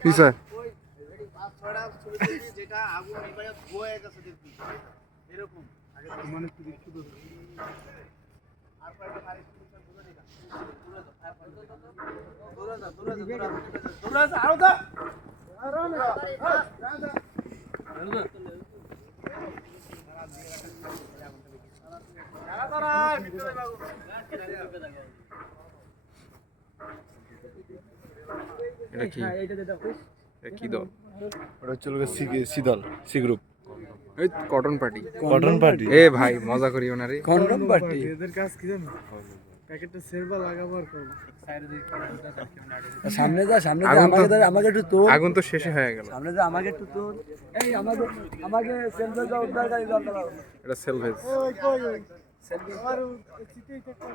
কি স্যার যেটা আগুন নিবাইয়া ধোয়া গেছে দেখবি এরকম আগে মানে একটু দেখতে তো আর কয়েকটা ফায়ার এক্সটিংগুইশার দূরে নিকা দূরে যা আরো যা এটা কি কি দল? ওটা হচ্ছে সি দল, সি গ্রুপ, এই কটন পার্টি। Cotton party. এ ভাই মজা করিও না রে। Cotton party. এদের কাজ কি জানো প্যাকেটটা সেরবা লাগাবার করব সামনে যা আমাকে একটু তো আগুন তো শেষে হয়ে গেল। সামনে যা আমাকে একটু তো এই আমাকে সেন্সর দাও উদ্ধারকারী দরকার। এটা সেলভেজ। ওই কই ওই সেলফি আর চিতেই তো একটা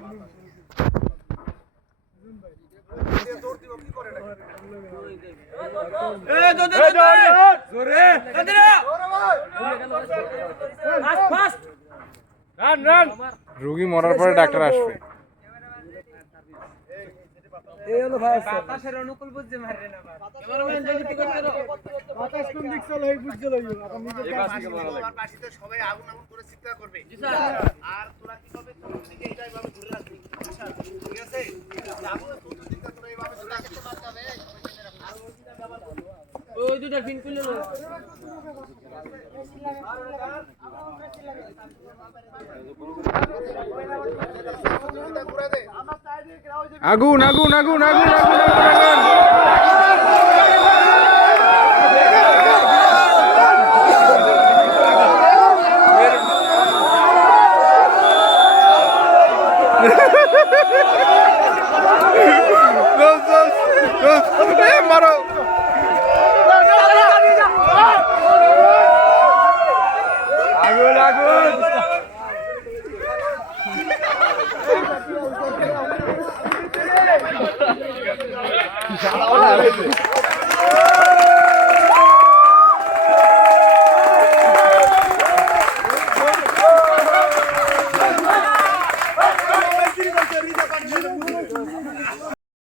দৌড় দিব কি করে এ জোরে জোরে ফাস্ট ফাস্ট রান রোগী মরার পরে ডাক্তার আসবে। এই হলো ভাই বাতাসের অনুকূল বুঝতে মাররে না ক্যামেরাম্যান যদি কি করতে বাতাস কোন দিক চলে এই বুঝতে লইও আপনি নিজে আমার পাশে সবাই আগুন আগুন করে চিৎকার করবে জি স্যার আর তোরা কি করবে তোর দিকে এইটাই ভাবে ধরে রাখবি আচ্ছা ঠিক আছে আগুন তোর দিকে তোরা এইভাবে ধরে রাখতে পারতে হবে ওই দুটো পিন খুলে লো আগুন আগুন আগুন আগুন আগুন আগুন মারো আগুন আগুন